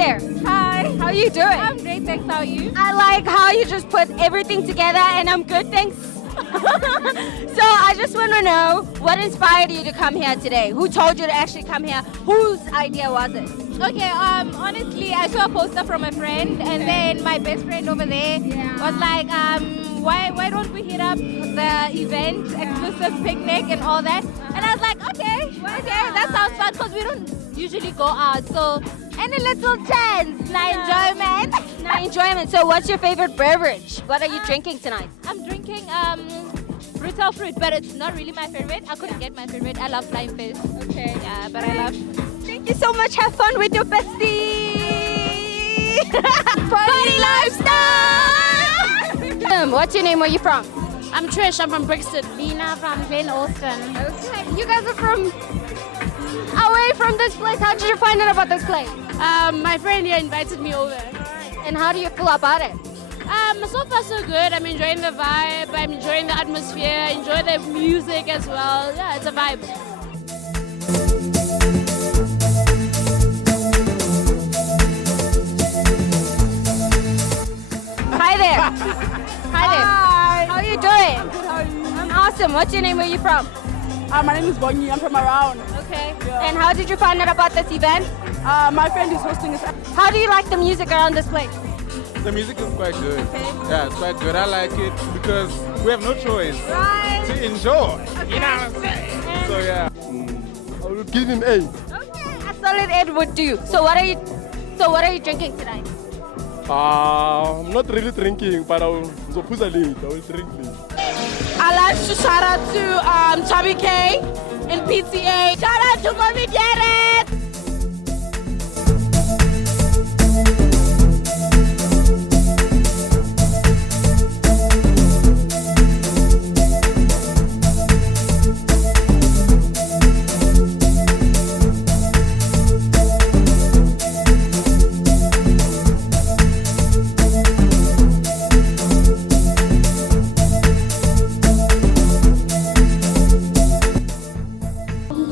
there. Hi. How are you doing? I'm great, thanks. How are you? I like how you just put everything together, and I'm good, thanks. So I just want to know what inspired you to come here today? Who told you to actually come here? Whose idea was it? Okay, honestly, I saw a poster from a friend, and then my best friend over there was like, why don't we hit up the event, exclusive picnic and all that? And I was like, okay, that sounds fun, because we don't usually go out, so any little chance, enjoyment. Enjoyment. So what's your favorite beverage? What are you drinking tonight? I'm drinking brutal fruit, but it's not really my favorite. I couldn't get my favorite. I love Flying Fish. Okay. Yeah, but I love. Thank you so much. Have fun with your bestie. Party lifestyle. What's your name? Where are you from? I'm Trish, I'm from Brixton. Lena from Glen Austin. Okay. You guys are from away from this place. How did you find out about this place? My friend here invited me over. And how do you feel about it? So far so good. I'm enjoying the vibe, I'm enjoying the atmosphere, enjoy the music as well. Yeah, it's a vibe. Hi there. Hi there. Hi. How are you doing? Good, how are you? I'm awesome. What's your name? Where are you from? My name is Bongi. I'm from around. Okay. Yeah. And how did you find out about this event? My friend is hosting this. How do you like the music around this place? The music is quite good. Okay. Yeah, it's quite good. I like it because we have no choice Right. to enjoy. You know what I'm saying? So yeah. I would give him 8. Okay. A solid 8 would do. So what are you drinking tonight? I'm not really drinking, but I will drink late. I like to shout out to Chubby K and PTA. Shout out to Mommy Garrett.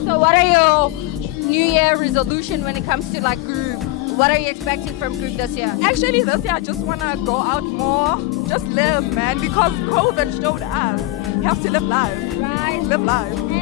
So what are your New Year resolution when it comes to like group? What are you expecting from group this year? Actually, this year I just want to go out more. Just live, man, because COVID showed us you have to live life. Right. Live life.